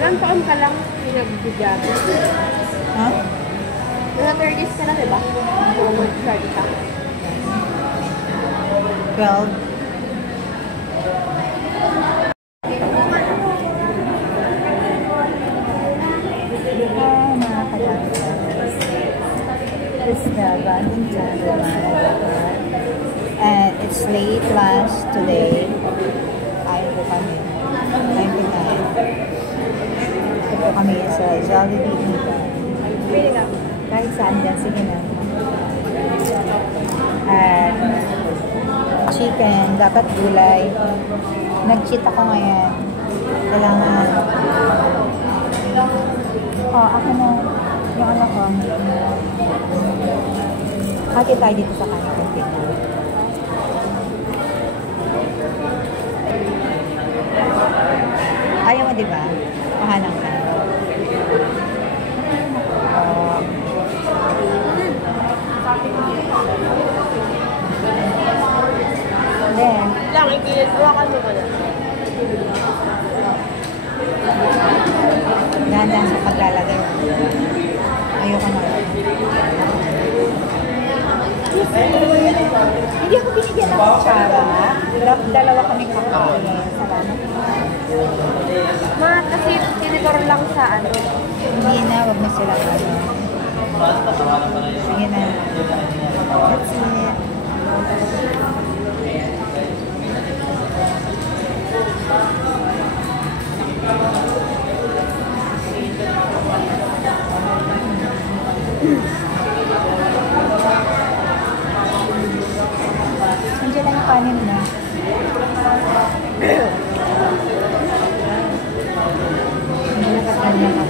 Ilang taon ka lang pinag-job? Ha? Nasa 30s ka na, diba? Kung mag-start ka. 12. Mga kadami. This is the bonding time. And it's late lunch today. Kain po kami. 99. Ito kami sa Jollibee dito. Pili ka. Kahit saan dyan, sige na. At chicken, dapat gulay. Nag-cheat ako ngayon. Kailangan. Oh, ako na. Yung ano ko. Hati tayo dito sa kanin konti na. Ayaw mo, diba? Mahalang ka. Then, Lang, ikilawakan mo ka na. dahan-dahan sa paglalagay. Ayoko na. Hindi ako binigyan ng kutsara. Dalawa kami kakain. Salamat. Ma, kasi tinidor lang sa ano. Hindi na, wag na sila ano. Sige na. That's it. Nandiyan lang yung kanin na. Hindi na kanin na.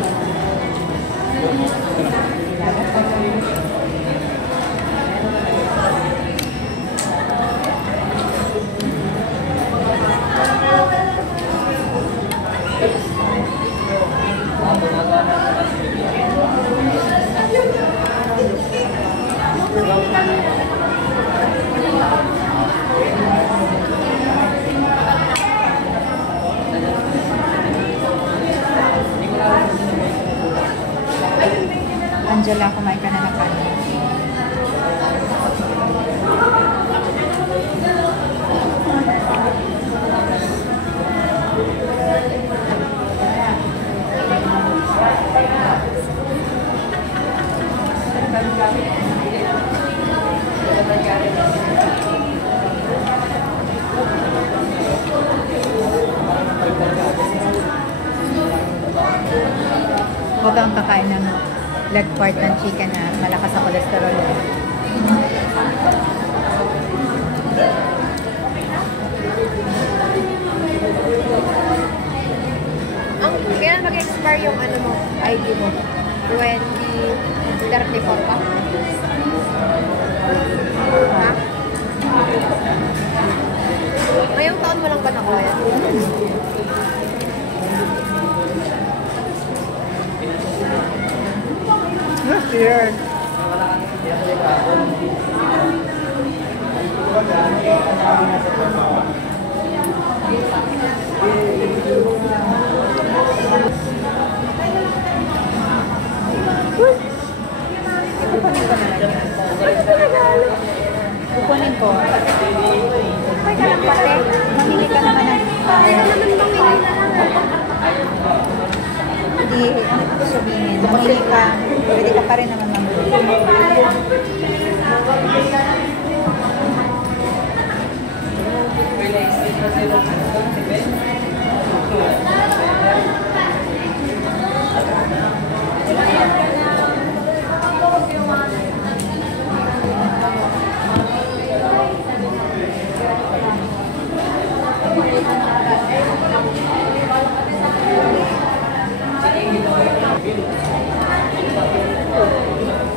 Angela, kumain ka na ng kanin. Huwag kang kakain ng leg part ng chicken na malakas sa cholesterol. Kailan mag-expire yung ano mo, ID mo? 2034 pa? Ha? Ngayong taon mo lang ba nakuha yan? Cheers! Kukunin ko. Ay, ka lang pati. Mamili ka naman ng Ay, naman mamili na lang. hindi, ano ko sabihin, mamili ka, pwede ka pa rin naman mamili.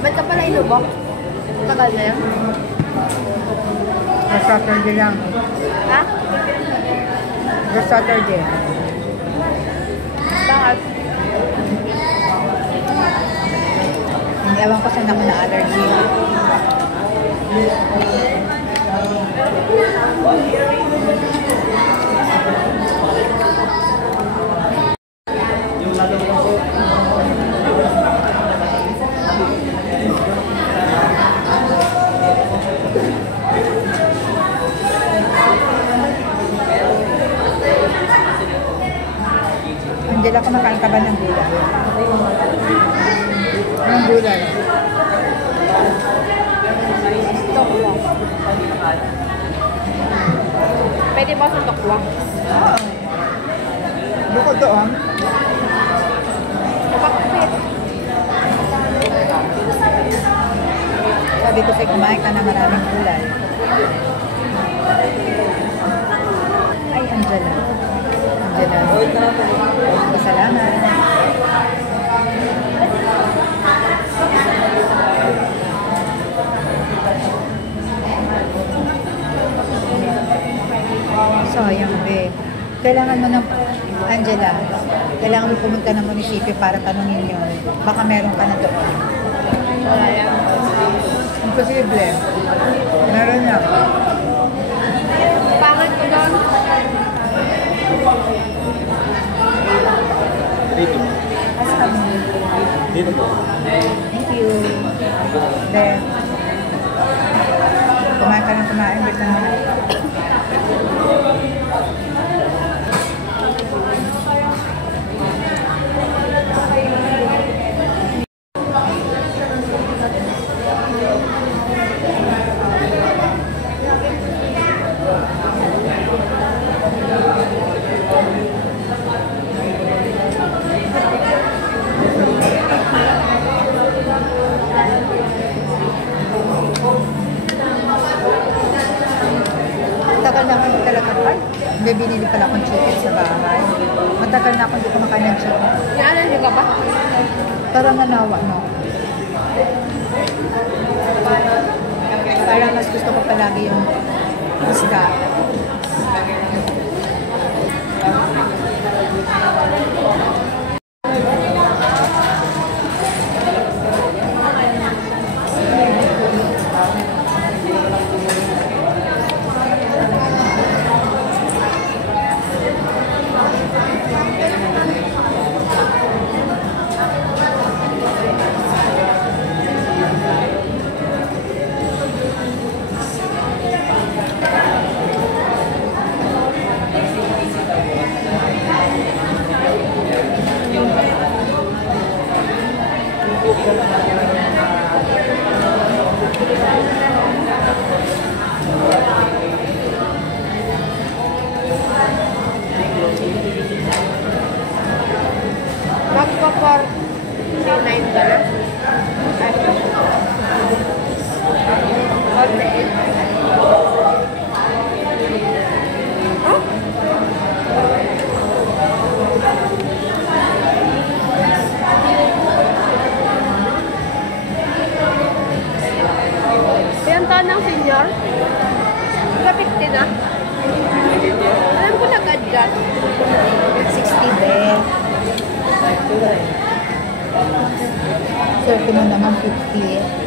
Ba't ka pala inubok? Tagal na yan? Sa Saturday lang. Ha? Sa Saturday. Bakit? Hindi, awan ko saan ako na allergy. Angela, kumakain ka ba ng gulay? Anong gulay? Tokwa. Pwede ba sa tokwa? Oo. Bukod doon, Bakit? sabi ko sa'yo, kumain ka na maraming gulay. Ay, Angela. Angela. Salamat. Sayang, be. Kailangan mo ng, Angela, kailangan mo pumunta ng munisipyo para tanungin yun. Baka meron ka na doon. Wala yan. Imposible. Meron na. Pangit ko doon. Dito. Asan? Dito po. Thank you. Then, kumain ka ng kumain. Bitan mo na. Matagal na ako talaga. Ay, may binili pala akong chicken sa bahay. Matagal na ako hindi kumakain ng chicken. Naalala ka ba? Parang nanawa, no? Parang mas gusto ko palagi yung isda. Magpa-for 39 ka na? Okay. Oh? Ilang taon ng senior? Sa 50 na? Alam ko nag-adjust. 60 din. Swerte mo naman 50.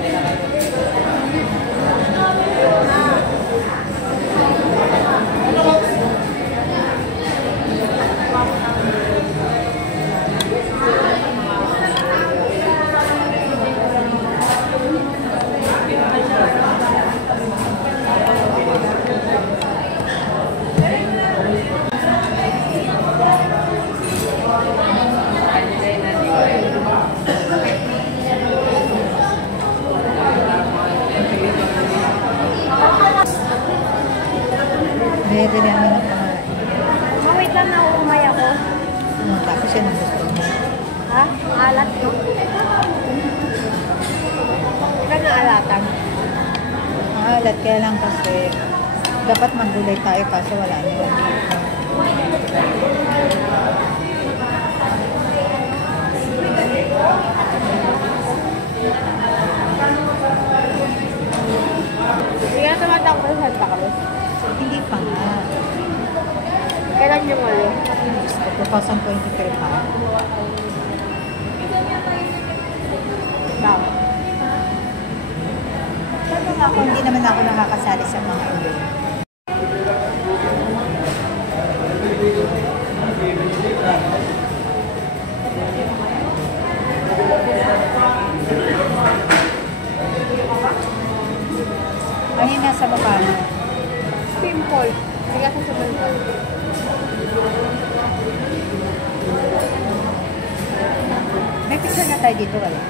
Bebe na naman ng pangalan. Wait lang na umay ako. Tapos yan ang gusto mo. Ha? Alat ko. Ilan na alatan? Alat, kaya lang kasi dapat maggulay tayo kaso wala naman dito. Hindi ka tumatawag sa Santa Cruz. Hindi pa nga. Kailan yung ano? Gusto ko 2023 pa. Tama. Pero ako, hindi naman ako nakakasali sa mga event. tayo dito wala.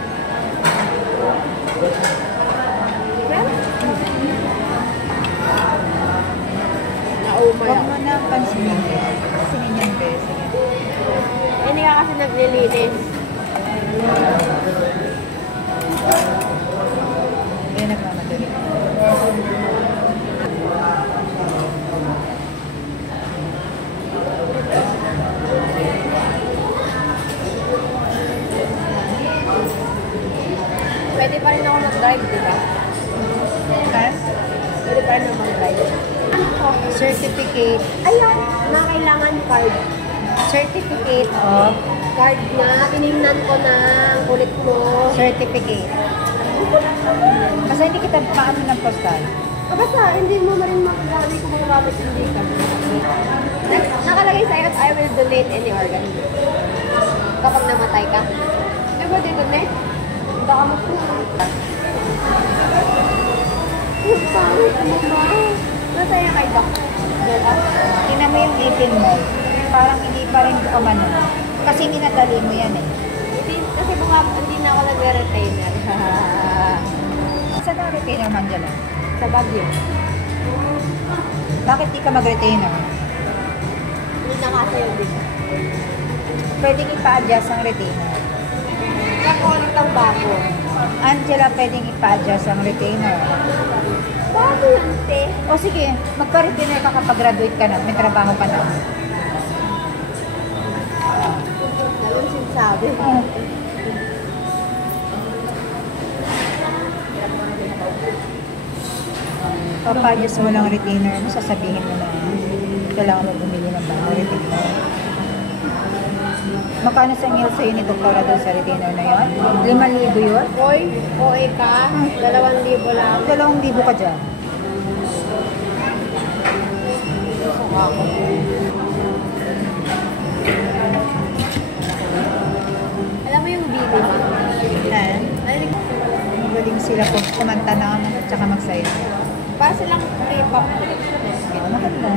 Meron? Naumay Huwag ako. mo na pansinin. Pansinin yan, be. Sige. Hindi ka kasi naglilinis. Hindi nagmamadali. Pwede pa rin ako mag-drive, di ba? Ha? Pwede pa rin ako mag-drive. Ano ko? Certificate. Ayun, na kailangan card. Certificate of Card nga, tinignan ko na ang kulit mo. certificate. Kasi hindi kita paano ng postal. Basta, hindi mo na rin magagamit kung magagamit hindi ka. Nakalagay sa'yo, I will donate any organ. Kapag namatay ka. Eh, ba donate? Baka mo po. Ang pangit mo ba? Nasaya kay Doc. Tingnan mo yung ipin mo. Parang hindi pa rin umano. Kasi minadali mo yan eh. Kasi hindi na ako nagre-retainer. Saan ang retainer, Angela? Sa Baguio. Bakit di ka mag-retainer? Hindi na kasi yun dito. Pwedeng ipa-adjust ang retainer. Kakulit ang bago. Angela, pwedeng ipa-adjust ang retainer. Bago yan, te. O sige, magpa-retainer ka kapag graduate ka na, may trabaho ka na. Ayun sinasabi. Oh. Papa-adjust mo lang retainer mo, sasabihin mo na kailangan mo bumili ng bago retainer. Magkano sa meal sa'yo ni Doktora doon sa retainer na yun? 5,000 yun? Oy, OA ka. 2,000 lang. 2,000 ka dyan. Suka ako. Alam mo yung video mo? Ha? Magaling sila kung kumanta na at saka magsayo. Para silang K-pop. Maganda.